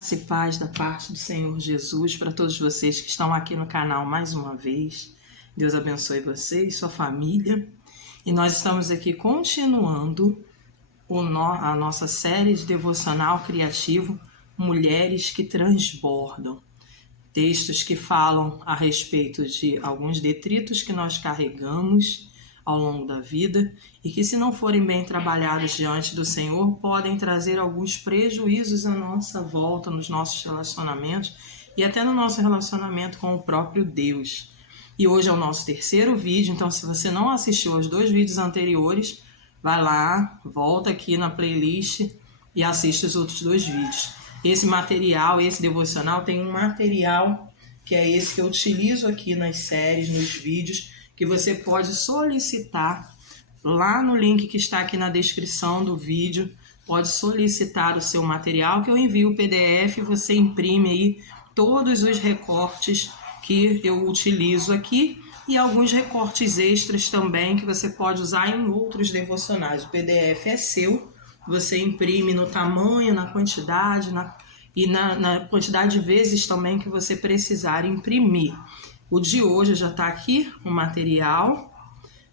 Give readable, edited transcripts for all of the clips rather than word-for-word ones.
Graça e paz da parte do Senhor Jesus para todos vocês que estão aqui no canal mais uma vez. Deus abençoe você e sua família. E nós estamos aqui continuando a nossa série de devocional criativo Mulheres que Transbordam. Textos que falam a respeito de alguns detritos que nós carregamos ao longo da vida e que, se não forem bem trabalhados diante do Senhor, podem trazer alguns prejuízos à nossa volta, nos nossos relacionamentos e até no nosso relacionamento com o próprio Deus. E hoje é o nosso terceiro vídeo, então se você não assistiu aos 2 vídeos anteriores, vai lá, volta aqui na playlist e assiste os outros 2 vídeos. Esse material, esse devocional, tem um material que é esse que eu utilizo aqui nas séries, nos vídeos, que você pode solicitar lá no link que está aqui na descrição do vídeo. Pode solicitar o seu material, que eu envio o PDF, você imprime aí todos os recortes que eu utilizo aqui e alguns recortes extras também que você pode usar em outros devocionais. O PDF é seu, você imprime no tamanho, na quantidade e na quantidade de vezes também que você precisar imprimir. O de hoje já está aqui, o material,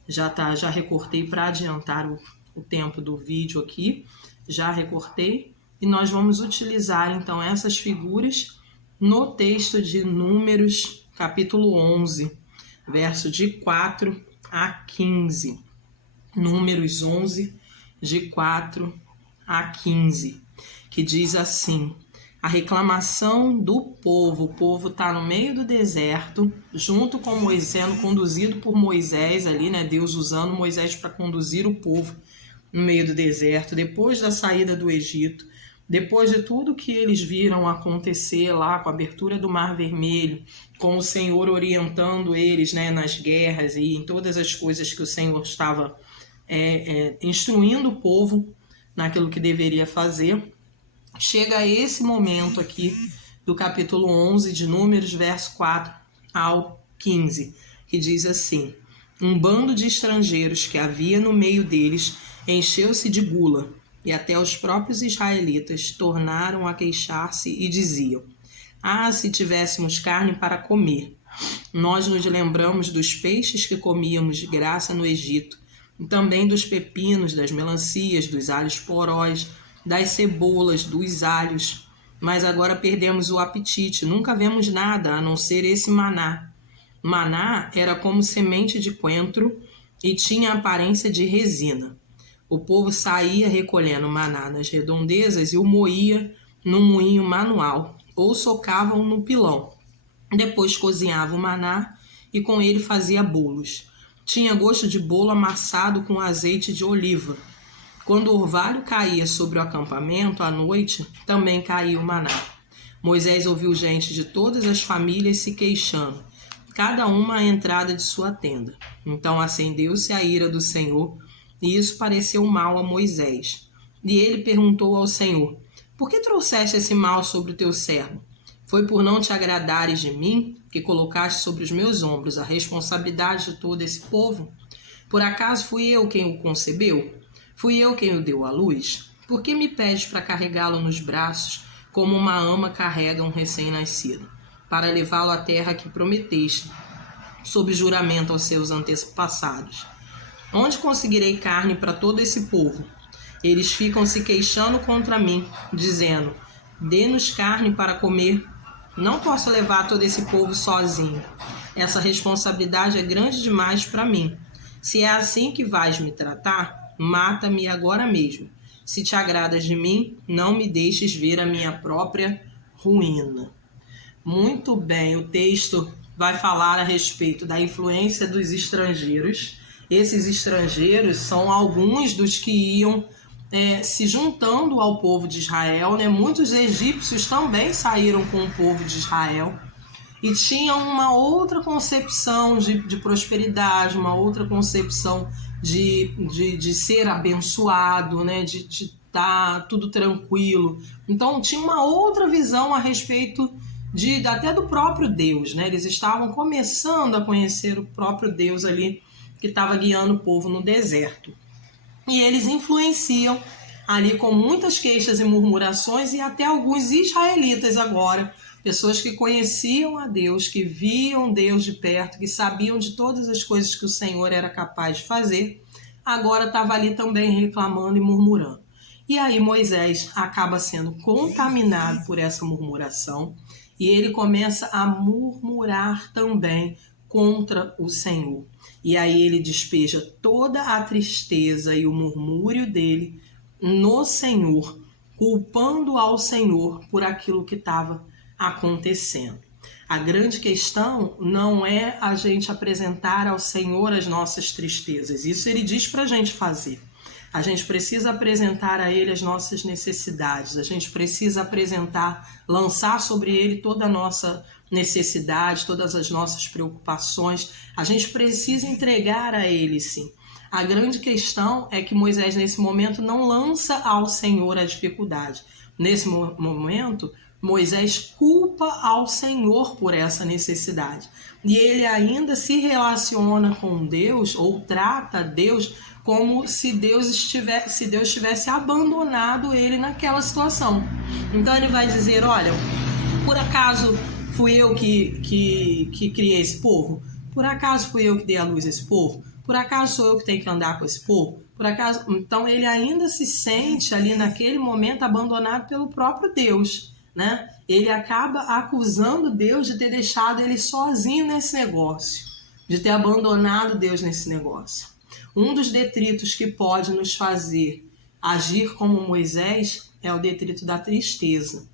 já recortei para adiantar o tempo do vídeo aqui, já recortei, e nós vamos utilizar então essas figuras no texto de Números, capítulo 11, verso de 4 a 15. Números 11, de 4 a 15, que diz assim: a reclamação do povo. O povo está no meio do deserto, junto com Moisés, sendo conduzido por Moisés ali, né? Deus usando Moisés para conduzir o povo no meio do deserto, depois da saída do Egito, depois de tudo que eles viram acontecer lá, com a abertura do Mar Vermelho, com o Senhor orientando eles, né, nas guerras e em todas as coisas que o Senhor estava instruindo o povo naquilo que deveria fazer. Chega esse momento aqui do capítulo 11 de Números, verso 4 ao 15, que diz assim: um bando de estrangeiros que havia no meio deles encheu-se de gula, e até os próprios israelitas tornaram a queixar-se e diziam: ah, se tivéssemos carne para comer! Nós nos lembramos dos peixes que comíamos de graça no Egito, e também dos pepinos, das melancias, dos alhos poróis, das cebolas, dos alhos, mas agora perdemos o apetite, nunca vemos nada a não ser esse maná. Maná era como semente de coentro e tinha aparência de resina. O povo saía recolhendo maná nas redondezas e o moía no moinho manual, ou socavam no pilão. Depois cozinhava o maná e com ele fazia bolos. Tinha gosto de bolo amassado com azeite de oliva. Quando o orvalho caía sobre o acampamento à noite, também caía o maná. Moisés ouviu gente de todas as famílias se queixando, cada uma à entrada de sua tenda. Então acendeu-se a ira do Senhor, e isso pareceu mal a Moisés. E ele perguntou ao Senhor: por que trouxeste esse mal sobre o teu servo? Foi por não te agradares de mim, que colocaste sobre os meus ombros a responsabilidade de todo esse povo? Por acaso fui eu quem o concebeu? Fui eu quem o deu à luz? Por que me pedes para carregá-lo nos braços, como uma ama carrega um recém-nascido, para levá-lo à terra que prometeste, sob juramento aos seus antepassados? Onde conseguirei carne para todo esse povo? Eles ficam se queixando contra mim, dizendo: dê-nos carne para comer. Não posso levar todo esse povo sozinho. Essa responsabilidade é grande demais para mim. Se é assim que vais me tratar, mata-me agora mesmo. Se te agradas de mim, não me deixes ver a minha própria ruína. Muito bem, o texto vai falar a respeito da influência dos estrangeiros. Esses estrangeiros são alguns dos que iam se juntando ao povo de Israel, né? Muitos egípcios também saíram com o povo de Israel e tinham uma outra concepção de prosperidade, uma outra concepção de ser abençoado, né? De estar tudo tranquilo. Então tinha uma outra visão a respeito até do próprio Deus, né? Eles estavam começando a conhecer o próprio Deus ali que estava guiando o povo no deserto. E eles influenciam ali com muitas queixas e murmurações, e até alguns israelitas agora, pessoas que conheciam a Deus, que viam Deus de perto, que sabiam de todas as coisas que o Senhor era capaz de fazer, agora estava ali também reclamando e murmurando. E aí Moisés acaba sendo contaminado por essa murmuração e ele começa a murmurar também contra o Senhor. E aí ele despeja toda a tristeza e o murmúrio dele no Senhor, culpando ao Senhor por aquilo que estava acontecendo. A grande questão não é a gente apresentar ao Senhor as nossas tristezas. Isso ele diz para a gente fazer. A gente precisa apresentar a Ele as nossas necessidades. A gente precisa apresentar, lançar sobre Ele toda a nossa necessidade, todas as nossas preocupações. A gente precisa entregar a Ele, sim. A grande questão é que Moisés, nesse momento, não lança ao Senhor a dificuldade. Nesse momento, Moisés culpa ao Senhor por essa necessidade. E ele ainda se relaciona com Deus, ou trata Deus como se Deus tivesse abandonado ele naquela situação. Então ele vai dizer, olha, por acaso fui eu que criei esse povo? Por acaso fui eu que dei à luz esse povo? Por acaso sou eu que tenho que andar com esse povo? Por acaso? Então ele ainda se sente ali naquele momento abandonado pelo próprio Deus, né? Ele acaba acusando Deus de ter deixado ele sozinho nesse negócio, de ter abandonado Deus nesse negócio. Um dos detritos que pode nos fazer agir como Moisés é o detrito da tristeza.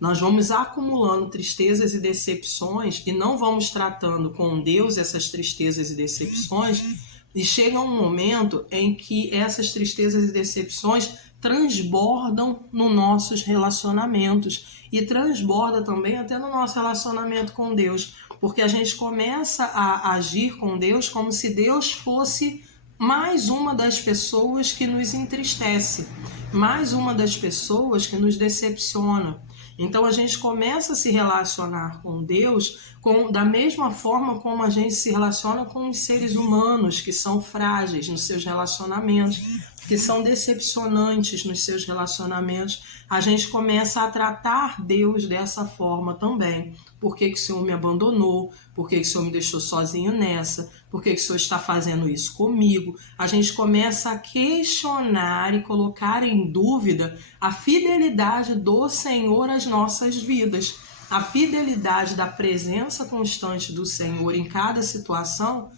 Nós vamos acumulando tristezas e decepções e não vamos tratando com Deus essas tristezas e decepções, e chega um momento em que essas tristezas e decepções transbordam nos nossos relacionamentos e transborda também até no nosso relacionamento com Deus, porque a gente começa a agir com Deus como se Deus fosse mais uma das pessoas que nos entristece, mais uma das pessoas que nos decepciona. Então a gente começa a se relacionar com Deus da mesma forma como a gente se relaciona com os seres humanos que são frágeis nos seus relacionamentos, que são decepcionantes nos seus relacionamentos. A gente começa a tratar Deus dessa forma também. Por que o Senhor me abandonou? Por que o Senhor me deixou sozinho nessa? Por que o Senhor está fazendo isso comigo? A gente começa a questionar e colocar em dúvida a fidelidade do Senhor às nossas vidas. A fidelidade da presença constante do Senhor em cada situação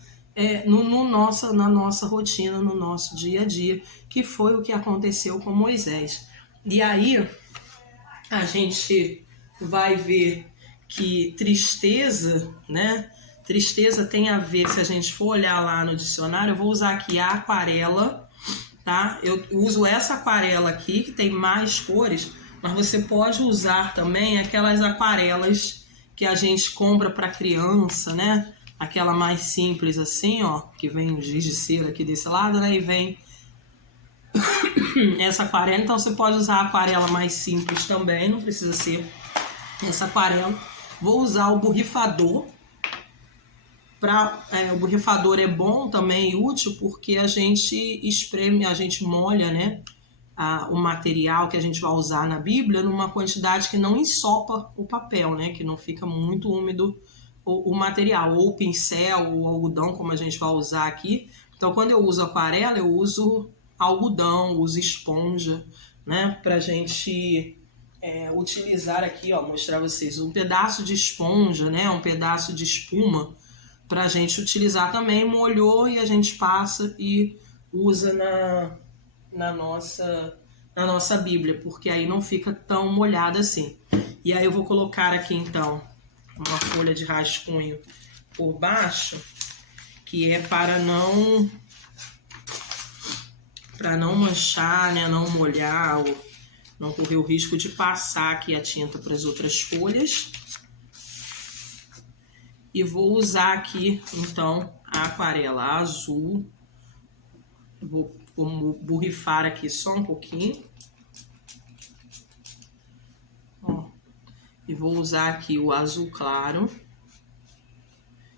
na nossa rotina, no nosso dia a dia, que foi o que aconteceu com Moisés. E aí a gente vai ver que tristeza, né? Tristeza tem a ver, se a gente for olhar lá no dicionário, eu vou usar aqui a aquarela, tá? Eu uso essa aquarela aqui, que tem mais cores, mas você pode usar também aquelas aquarelas que a gente compra para criança, né? Aquela mais simples assim, ó, que vem o giz de cera aqui desse lado, né? E vem essa aquarela. Então você pode usar a aquarela mais simples também, não precisa ser essa aquarela. Vou usar o borrifador. O borrifador é bom também e útil porque a gente espreme, a gente molha, né, o material que a gente vai usar na Bíblia numa quantidade que não ensopa o papel, né, que não fica muito úmido o material, ou o pincel, ou o algodão, como a gente vai usar aqui. Então, quando eu uso aquarela, eu uso algodão, uso esponja, né, pra gente utilizar aqui, ó, mostrar a vocês um pedaço de esponja, né, um pedaço de espuma, pra gente utilizar também. Molhou e a gente passa e usa na nossa Bíblia, porque aí não fica tão molhada assim. E aí eu vou colocar aqui então uma folha de rascunho por baixo, que é para não manchar, né, não molhar, ou não correr o risco de passar aqui a tinta para as outras folhas. E vou usar aqui então a aquarela azul. Vou borrifar aqui só um pouquinho. Ó, e vou usar aqui o azul claro.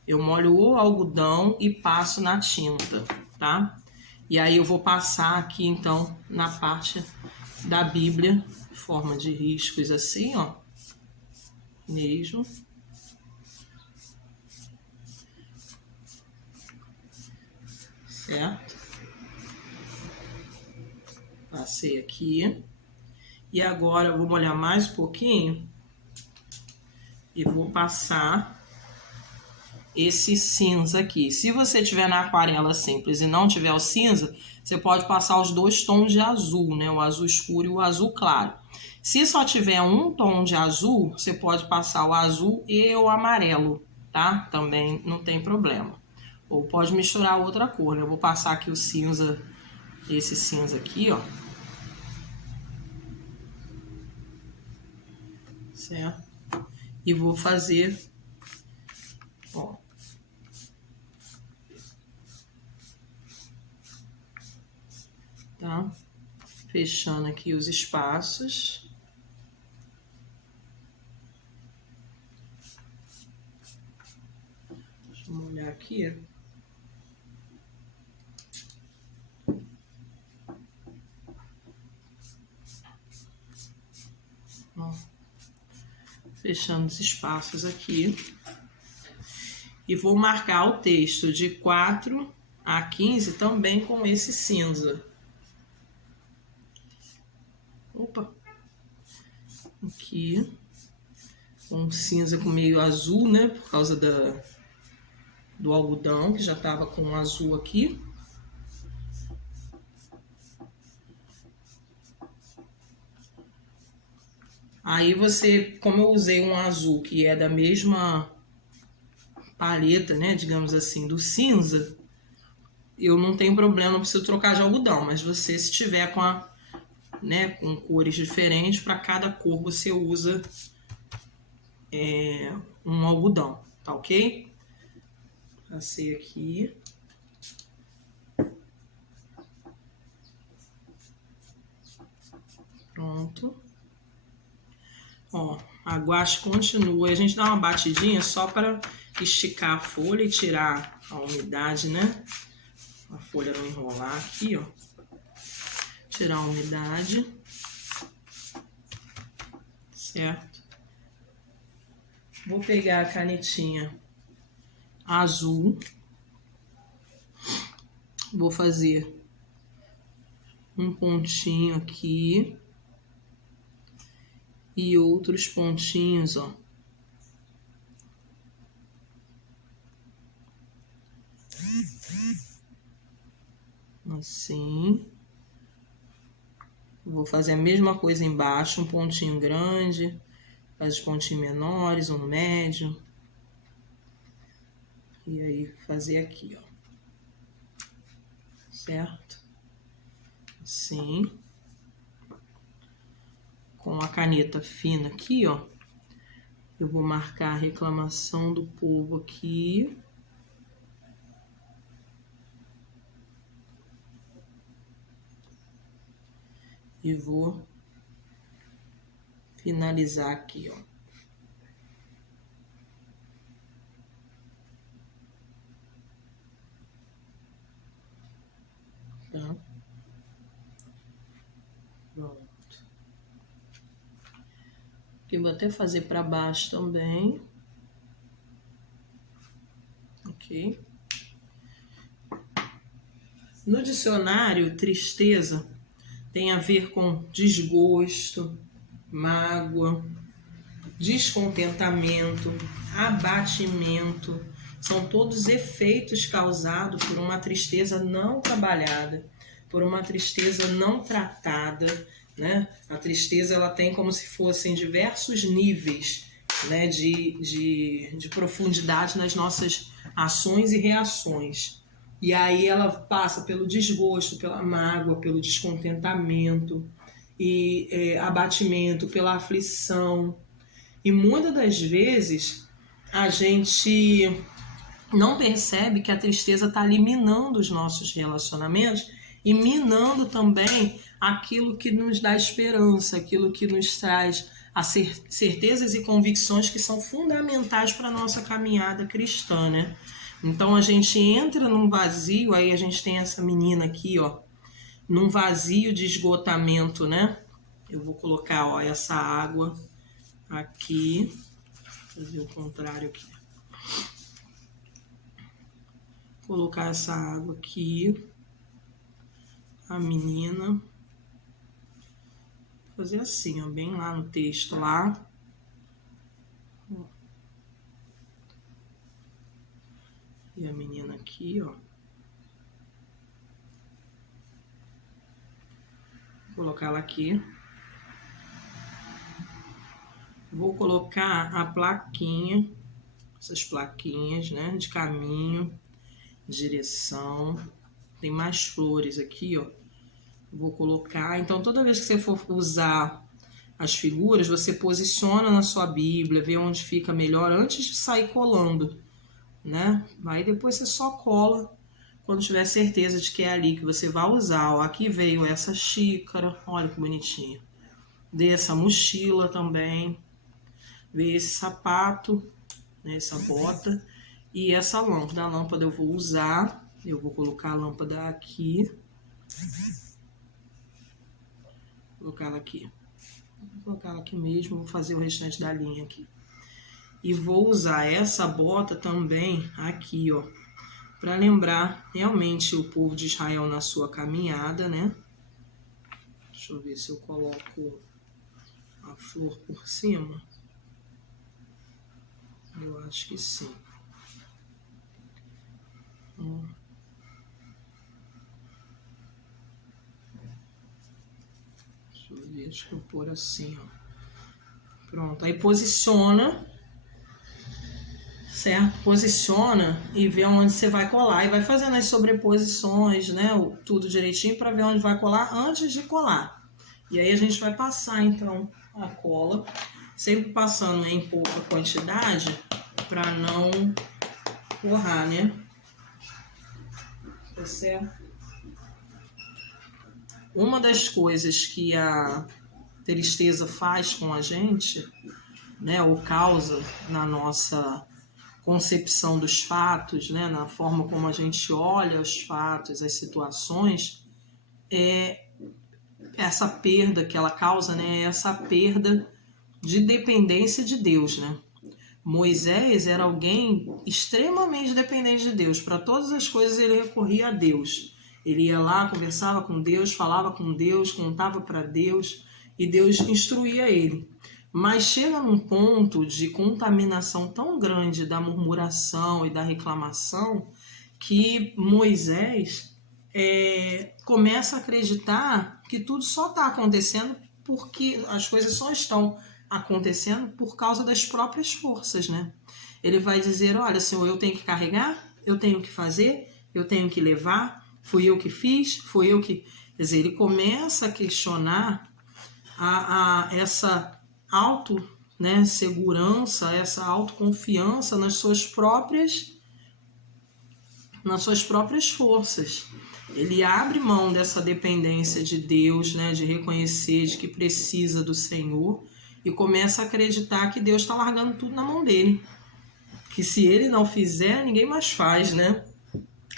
Eu molho o algodão e passo na tinta, tá? E aí eu vou passar aqui então na parte da Bíblia, em forma de riscos assim, ó, mesmo. Certo? Passei aqui. E agora eu vou molhar mais um pouquinho e vou passar esse cinza aqui. Se você tiver na aquarela simples e não tiver o cinza, você pode passar os dois tons de azul, né? O azul escuro e o azul claro. Se só tiver um tom de azul, você pode passar o azul e o amarelo, tá? Também não tem problema. Ou pode misturar outra cor, né? Eu vou passar aqui o cinza, esse cinza aqui, ó. Certo? E vou fazer, ó. Tá? Fechando aqui os espaços. Deixa eu molhar aqui. Ó. Fechando os espaços aqui. E vou marcar o texto de 4 a 15 também com esse cinza. Opa! Aqui. Um cinza com meio azul, né? Por causa do algodão, que já tava com azul aqui. Aí você, como eu usei um azul que é da mesma paleta, né, digamos assim, do cinza, eu não tenho problema, não preciso trocar de algodão, mas você, se tiver com com cores diferentes, para cada cor você usa um algodão, tá ok? Passei aqui. Pronto. Ó, a guache continua. A gente dá uma batidinha só para esticar a folha e tirar a umidade, né? A folha não enrolar aqui, ó. Tirar a umidade. Certo? Vou pegar a canetinha azul. Vou fazer um pontinho aqui. E outros pontinhos, ó. Assim. Vou fazer a mesma coisa embaixo, um pontinho grande, faz os pontinhos menores, um médio. E aí fazer aqui, ó. Certo? Assim. Com a caneta fina aqui, ó, eu vou marcar a reclamação do povo aqui. E vou finalizar aqui, ó. Tá? Pronto. Eu vou até fazer para baixo também. Ok? No dicionário, tristeza tem a ver com desgosto, mágoa, descontentamento, abatimento. São todos efeitos causados por uma tristeza não trabalhada, por uma tristeza não tratada, né? A tristeza, ela tem como se fossem diversos níveis, né, de profundidade nas nossas ações e reações. E aí ela passa pelo desgosto, pela mágoa, pelo descontentamento e abatimento, pela aflição. E muitas das vezes a gente não percebe que a tristeza está ali minando os nossos relacionamentos e minando também aquilo que nos dá esperança, aquilo que nos traz as certezas e convicções que são fundamentais para a nossa caminhada cristã, né? Então a gente entra num vazio, aí a gente tem essa menina aqui, ó, num vazio de esgotamento, né? Eu vou colocar, ó, essa água aqui, vou fazer o contrário aqui. Colocar essa água aqui, a menina, fazer assim, ó, bem lá no texto lá. E a menina aqui, ó. Vou colocar ela aqui. Vou colocar a plaquinha, essas plaquinhas, né, de caminho, direção. Tem mais flores aqui, ó. Vou colocar. Então, toda vez que você for usar as figuras, você posiciona na sua Bíblia, vê onde fica melhor antes de sair colando, né? Aí depois você só cola quando tiver certeza de que é ali que você vai usar. Ó, aqui veio essa xícara, olha que bonitinho. Dei essa mochila também. Veio esse sapato, né, essa bota e essa lâmpada. A lâmpada eu vou usar, eu vou colocar a lâmpada aqui. Vou colocar ela aqui. Vou colocar ela aqui mesmo, vou fazer o restante da linha aqui. E vou usar essa bota também aqui, ó, para lembrar realmente o povo de Israel na sua caminhada, né? Deixa eu ver se eu coloco a flor por cima. Eu acho que sim. Deixa eu ver, acho que eu vou pôr assim, ó. Pronto, aí posiciona, certo? Posiciona e vê onde você vai colar. E vai fazendo as sobreposições, né? Tudo direitinho para ver onde vai colar antes de colar. E aí a gente vai passar, então, a cola. Sempre passando em pouca quantidade para não borrar, né? Tá certo? Uma das coisas que a tristeza faz com a gente, né, ou causa na nossa concepção dos fatos, né, na forma como a gente olha os fatos, as situações, é essa perda que ela causa, né, essa perda de dependência de Deus, né? Moisés era alguém extremamente dependente de Deus. Para todas as coisas ele recorria a Deus. Ele ia lá, conversava com Deus, falava com Deus, contava para Deus e Deus instruía ele. Mas chega num ponto de contaminação tão grande da murmuração e da reclamação que Moisés começa a acreditar que tudo só está acontecendo porque as coisas só estão acontecendo por causa das próprias forças, né? Ele vai dizer, olha, Senhor, eu tenho que carregar, eu tenho que fazer, eu tenho que levar, fui eu que fiz, fui eu que... Quer dizer, ele começa a questionar essa segurança, essa autoconfiança nas suas próprias forças. Ele abre mão dessa dependência de Deus, né, de reconhecer de que precisa do Senhor e começa a acreditar que Deus está largando tudo na mão dele. Que se ele não fizer, ninguém mais faz, né?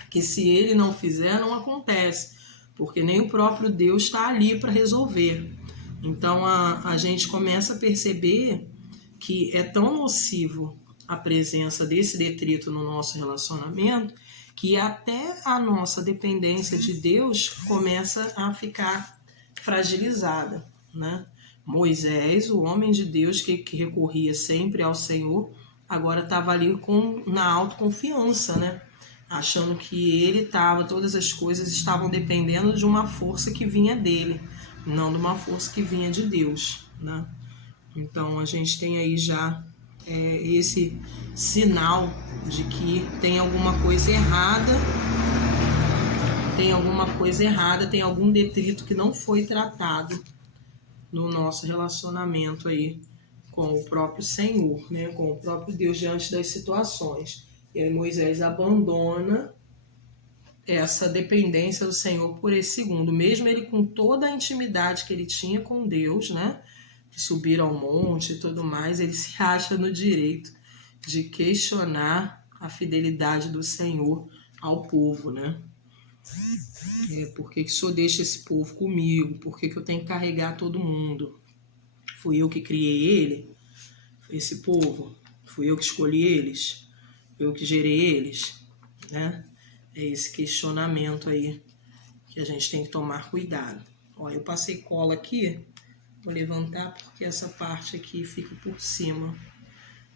Que se ele não fizer, não acontece. Porque nem o próprio Deus está ali para resolver. Então a gente começa a perceber que é tão nocivo a presença desse detrito no nosso relacionamento que até a nossa dependência de Deus começa a ficar fragilizada, né? Moisés, o homem de Deus que recorria sempre ao Senhor, agora estava ali na autoconfiança, né? Achando que ele estava, todas as coisas estavam dependendo de uma força que vinha dele, não de uma força que vinha de Deus, né? Então a gente tem aí já esse sinal de que tem alguma coisa errada, tem algum detrito que não foi tratado no nosso relacionamento aí com o próprio Senhor, né? Com o próprio Deus diante das situações. E aí Moisés abandona essa dependência do Senhor por esse segundo, mesmo ele com toda a intimidade que ele tinha com Deus, né? De subir ao monte e tudo mais, ele se acha no direito de questionar a fidelidade do Senhor ao povo, né? Por que o Senhor deixa esse povo comigo? Por que eu tenho que carregar todo mundo? Fui eu que criei ele? Esse povo? Fui eu que escolhi eles? Eu que gerei eles? Né? É esse questionamento aí que a gente tem que tomar cuidado. Ó, eu passei cola aqui, vou levantar porque essa parte aqui fica por cima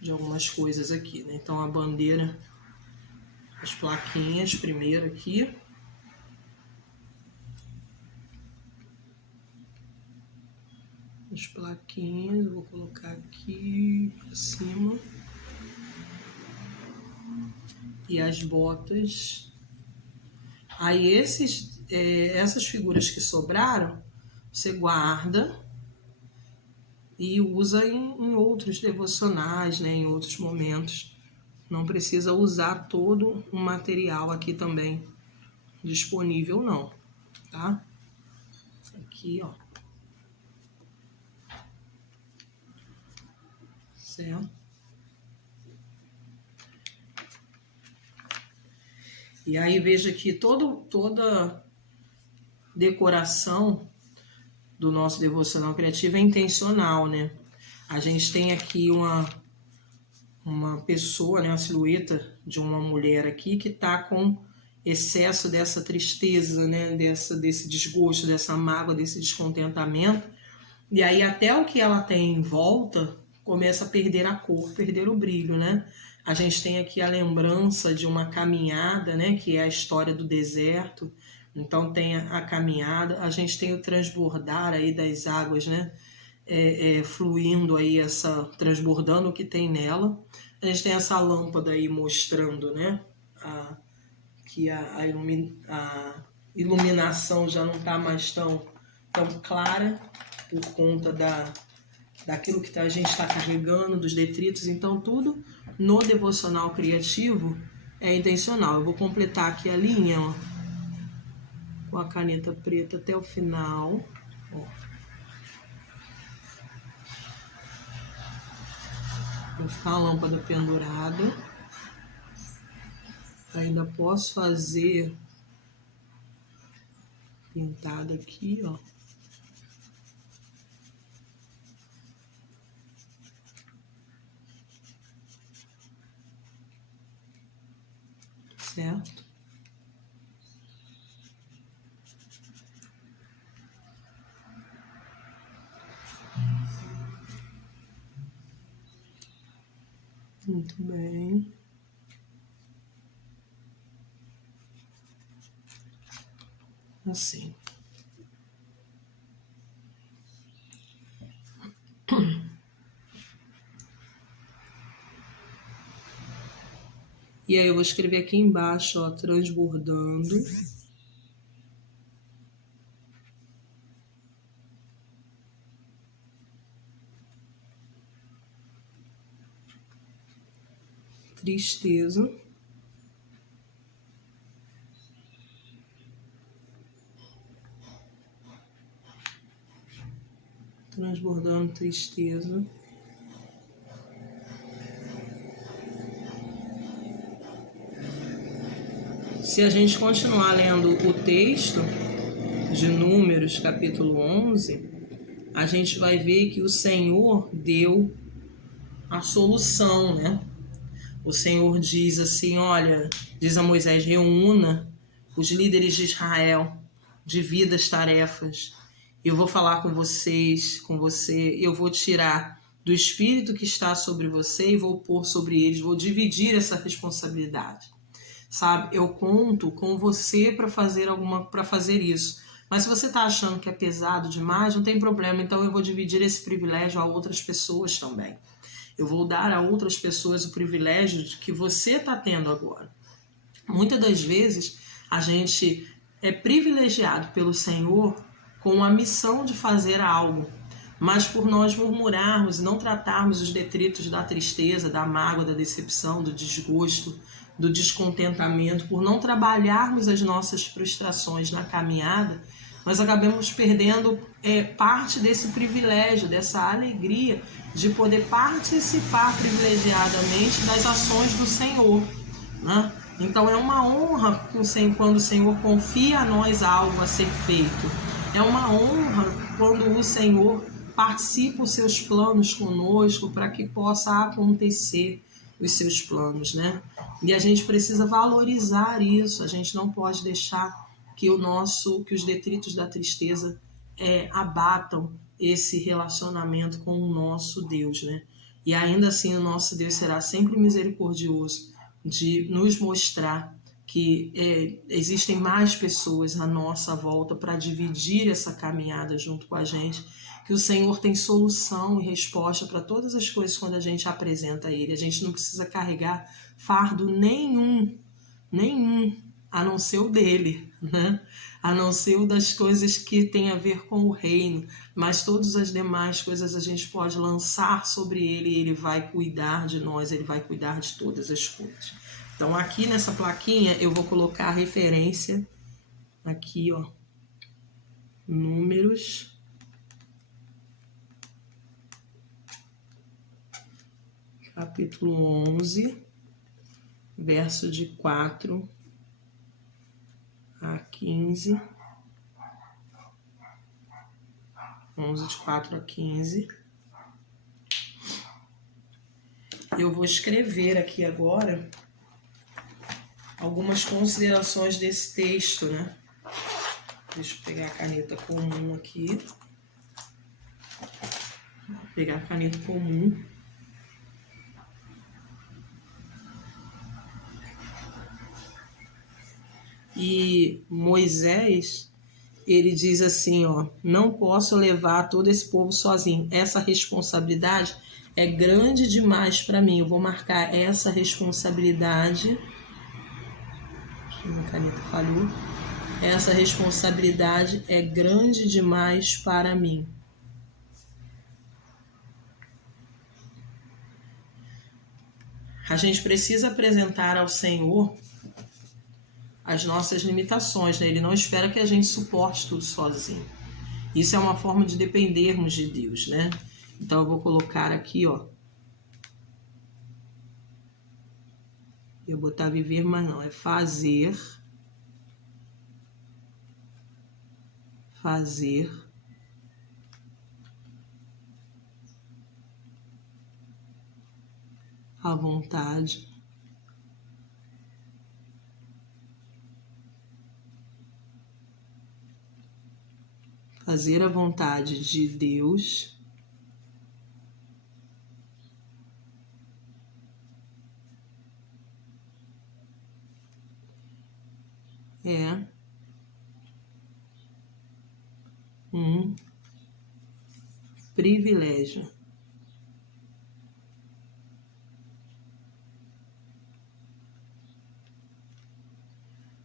de algumas coisas aqui, né? Então a bandeira, as plaquinhas primeiro aqui. As plaquinhas, eu vou colocar aqui pra cima. E as botas. Aí essas figuras que sobraram, você guarda e usa em outros devocionais, né, em outros momentos. Não precisa usar todo o material aqui também disponível não, tá? Aqui, ó. Certo? E aí veja que toda decoração do nosso devocional criativo é intencional, né? A gente tem aqui uma pessoa, né, uma silhueta de uma mulher aqui que tá com excesso dessa tristeza, né, desse desgosto, dessa mágoa, desse descontentamento. E aí até o que ela tem em volta começa a perder a cor, perder o brilho, né? A gente tem aqui a lembrança de uma caminhada, né, que é a história do deserto. Então tem a caminhada, a gente tem o transbordar aí das águas, né, fluindo aí, transbordando o que tem nela. A gente tem essa lâmpada aí mostrando, né, que a iluminação já não está mais tão clara por conta daquilo que a gente está carregando, dos detritos. Então tudo no devocional criativo é intencional. Eu vou completar aqui a linha, ó, com a caneta preta até o final. Ó. Vou ficar a lâmpada pendurada. Ainda posso fazer pintada aqui, ó. Certo? Muito bem. Assim. E aí eu vou escrever aqui embaixo, ó, transbordando. Tristeza. Transbordando tristeza. Se a gente continuar lendo o texto de Números, capítulo 11, a gente vai ver que o Senhor deu a solução, né? O Senhor diz assim, olha, diz a Moisés, reúna os líderes de Israel, divida as tarefas. Eu vou falar com vocês, com você, eu vou tirar do espírito que está sobre você e vou pôr sobre eles, vou dividir essa responsabilidade. Sabe, eu conto com você para fazer isso. Mas se você está achando que é pesado demais, não tem problema. Então eu vou dividir esse privilégio a outras pessoas também. Eu vou dar a outras pessoas o privilégio que você está tendo agora. Muitas das vezes a gente é privilegiado pelo Senhor com a missão de fazer algo. Mas por nós murmurarmos e não tratarmos os detritos da tristeza, da mágoa, da decepção, do desgosto, do descontentamento, por não trabalharmos as nossas frustrações na caminhada, nós acabamos perdendo parte desse privilégio, dessa alegria de poder participar privilegiadamente das ações do Senhor, né? Então é uma honra quando o Senhor confia a nós algo a ser feito. É uma honra quando o Senhor participa os seus planos conosco para que possa acontecer os seus planos, né? E a gente precisa valorizar isso. A gente não pode deixar que os detritos da tristeza abatam esse relacionamento com o nosso Deus, né? E ainda assim o nosso Deus será sempre misericordioso de nos mostrar que existem mais pessoas à nossa volta para dividir essa caminhada junto com a gente, que o Senhor tem solução e resposta para todas as coisas quando a gente apresenta a Ele. A gente não precisa carregar fardo nenhum, a não ser o dele, né? A não ser o das coisas que tem a ver com o reino, mas todas as demais coisas a gente pode lançar sobre ele e ele vai cuidar de nós, ele vai cuidar de todas as coisas. Então aqui nessa plaquinha eu vou colocar a referência, aqui ó, Números, capítulo 11, verso de 4 a 15, 11 de 4 a 15. Eu vou escrever aqui agora algumas considerações desse texto, né? Deixa eu pegar a caneta comum aqui. Vou pegar a caneta comum. E Moisés, ele diz assim, ó, não posso levar todo esse povo sozinho. Essa responsabilidade é grande demais para mim. Eu vou marcar essa responsabilidade. Minha caneta falhou. Essa responsabilidade é grande demais para mim. A gente precisa apresentar ao Senhor as nossas limitações, né? Ele não espera que a gente suporte tudo sozinho. Isso é uma forma de dependermos de Deus, né? Então eu vou colocar aqui, ó. Eu vou botar viver, mas não, é fazer à vontade de Deus é um privilégio.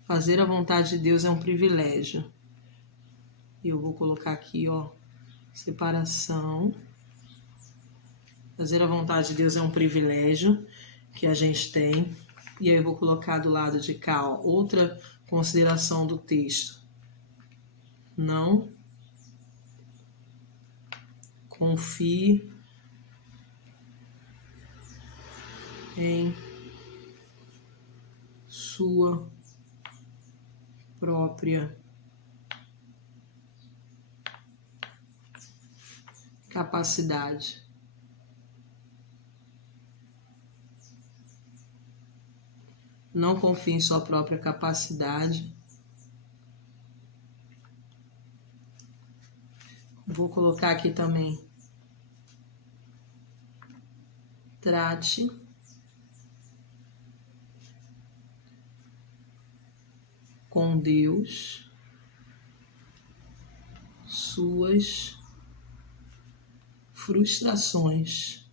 Fazer a vontade de Deus é um privilégio. E eu vou colocar aqui, ó, separação. Fazer a vontade de Deus é um privilégio que a gente tem. E aí eu vou colocar do lado de cá, ó, outra consideração do texto. Não confie em sua própria capacidade. Não confie em sua própria capacidade. Vou colocar aqui também. Trate com Deus suas frustrações.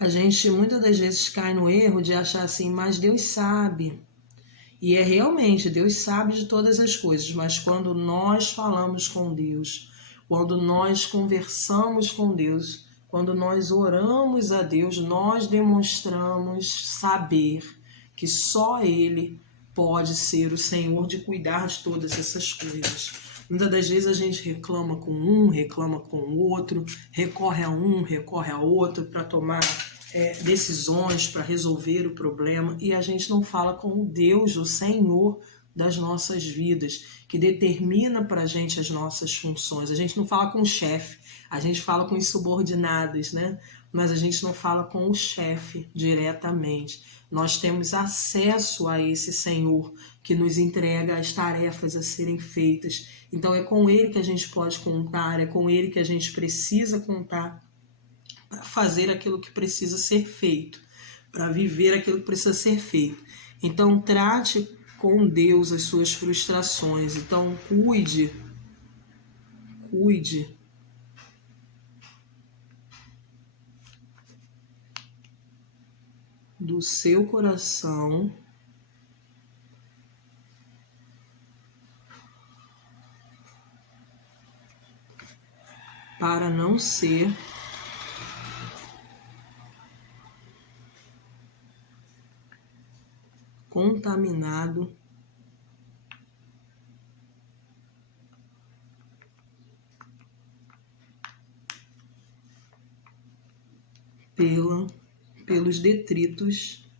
A gente muitas das vezes cai no erro de achar assim, mas Deus sabe. E realmente, Deus sabe de todas as coisas, mas quando nós falamos com Deus, quando nós conversamos com Deus, quando nós oramos a Deus, nós demonstramos saber que só Ele pode ser o Senhor de cuidar de todas essas coisas. Muitas das vezes a gente reclama com um, reclama com o outro, recorre a um, recorre a outro para tomar decisões para resolver o problema e a gente não fala com o Deus, o Senhor das nossas vidas, que determina para a gente as nossas funções. A gente não fala com o chefe, a gente fala com os subordinados, né? Mas a gente não fala com o chefe diretamente. Nós temos acesso a esse Senhor que nos entrega as tarefas a serem feitas. Então é com Ele que a gente pode contar, é com Ele que a gente precisa contar para fazer aquilo que precisa ser feito, para viver aquilo que precisa ser feito. Então trate com Deus as suas frustrações. Então cuide do seu coração para não ser contaminado pelos detritos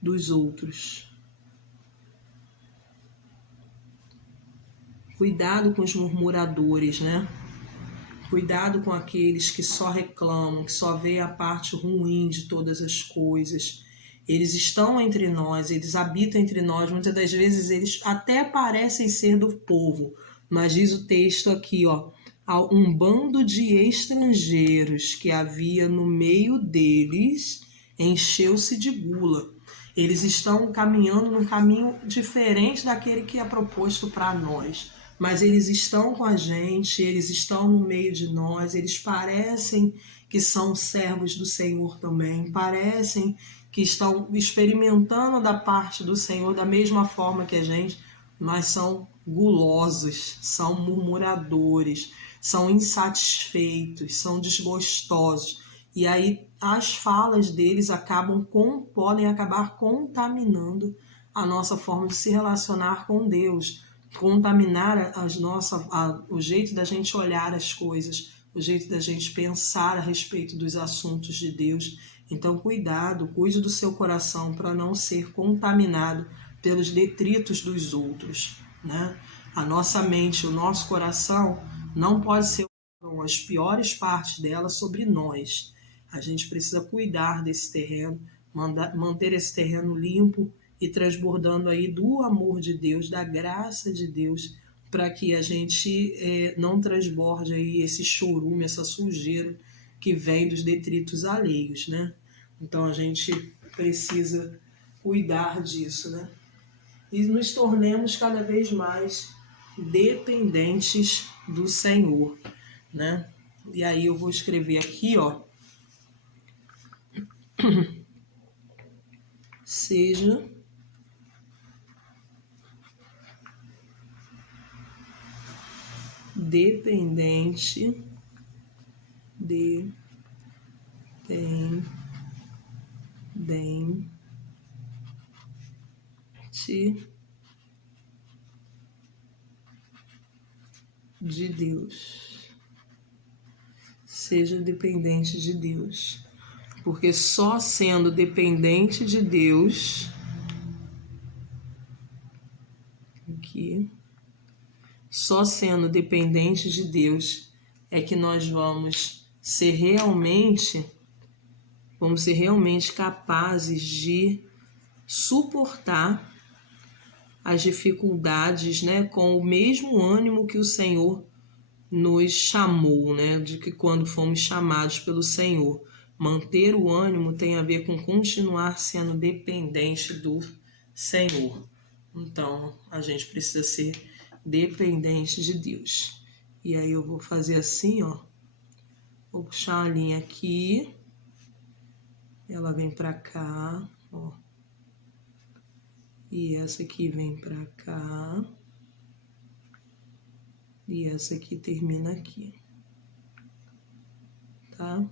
dos outros. Cuidado com os murmuradores, né? Cuidado com aqueles que só reclamam, que só veem a parte ruim de todas as coisas. Eles estão entre nós, eles habitam entre nós. Muitas das vezes eles até parecem ser do povo, mas diz o texto aqui, ó, um bando de estrangeiros que havia no meio deles encheu-se de gula. Eles estão caminhando num caminho diferente daquele que é proposto para nós. Mas eles estão com a gente, eles estão no meio de nós, eles parecem que são servos do Senhor também, parecem que estão experimentando da parte do Senhor da mesma forma que a gente, mas são gulosos, são murmuradores, são insatisfeitos, são desgostosos. E aí as falas deles podem acabar contaminando a nossa forma de se relacionar com Deus, contaminar o jeito da gente olhar as coisas, o jeito da gente pensar a respeito dos assuntos de Deus. Então, cuide do seu coração para não ser contaminado pelos detritos dos outros, né? A nossa mente, o nosso coração não pode ser as piores partes dela sobre nós. A gente precisa cuidar desse terreno, manter esse terreno limpo e transbordando aí do amor de Deus, da graça de Deus, para que a gente não transborde aí esse chorume, essa sujeira que vem dos detritos alheios, né? Então a gente precisa cuidar disso, né? E nos tornemos cada vez mais dependentes do Senhor, né? E aí eu vou escrever aqui, ó, seja dependente de Deus. Seja dependente de Deus. Porque só sendo dependente de Deus, só sendo dependente de Deus é que nós vamos ser realmente capazes de suportar as dificuldades, né, com o mesmo ânimo que o Senhor nos chamou, né, de que quando fomos chamados pelo Senhor. Manter o ânimo tem a ver com continuar sendo dependente do Senhor. Então, a gente precisa ser dependente de Deus. E aí eu vou fazer assim, ó. Vou puxar a linha aqui. Ela vem pra cá, ó. E essa aqui vem pra cá. E essa aqui termina aqui. Tá?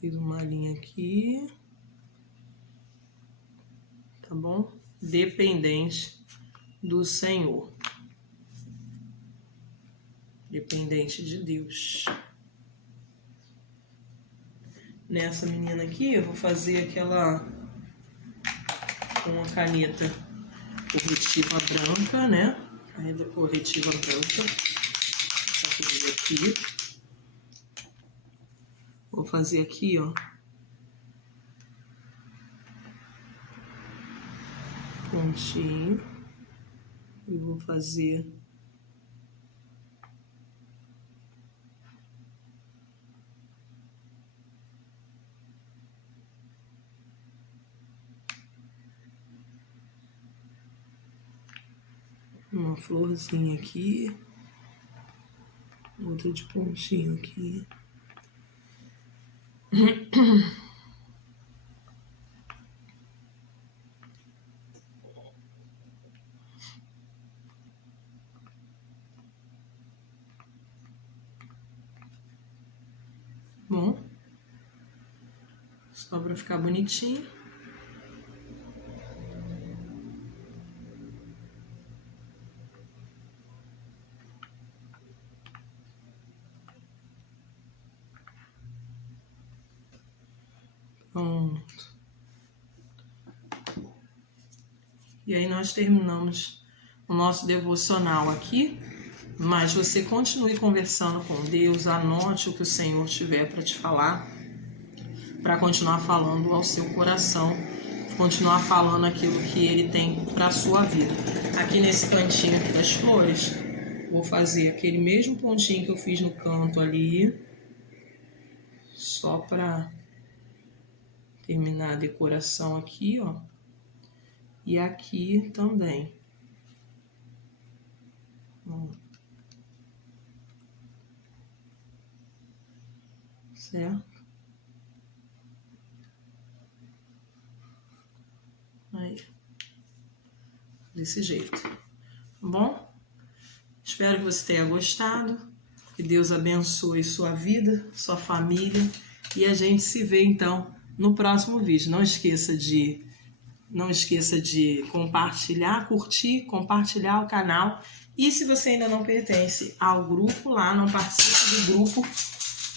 Fiz uma linha aqui. Tá bom? Dependente do Senhor. dependente de Deus. Nessa menina aqui, eu vou fazer aquela com a caneta corretiva branca, né? A corretiva branca. Aqui. Vou fazer aqui, ó. Pontinho. E vou fazer uma florzinha aqui, outra de pontinho aqui. Bom, só para ficar bonitinho. Pronto. E aí nós terminamos o nosso devocional aqui, mas você continue conversando com Deus, anote o que o Senhor tiver para te falar, para continuar falando ao seu coração, continuar falando aquilo que Ele tem para a sua vida. Aqui nesse cantinho aqui das flores, vou fazer aquele mesmo pontinho que eu fiz no canto ali, só para terminar a decoração aqui, ó. E aqui também. Certo? Aí. Desse jeito. Tá bom? Espero que você tenha gostado. Que Deus abençoe sua vida, sua família. E a gente se vê, então, no próximo vídeo. Não esqueça de compartilhar, curtir, compartilhar o canal. E se você ainda não pertence ao grupo lá, não participa do grupo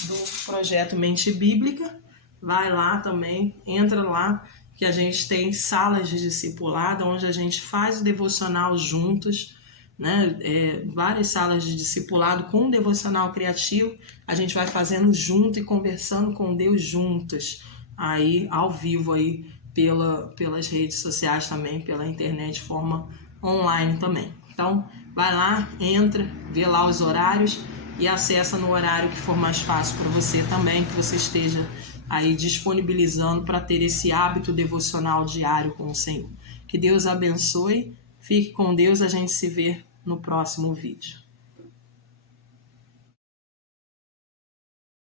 do Projeto Mente Bíblica, vai lá também, entra lá, que a gente tem salas de discipulado, onde a gente faz o devocional juntos, né? Várias salas de discipulado com devocional criativo, a gente vai fazendo junto e conversando com Deus juntas, aí ao vivo aí, pelas redes sociais também, pela internet, de forma online também. Então, vai lá, entra, vê lá os horários e acessa no horário que for mais fácil para você também, que você esteja aí disponibilizando para ter esse hábito devocional diário com o Senhor. Que Deus abençoe, fique com Deus, a gente se vê no próximo vídeo.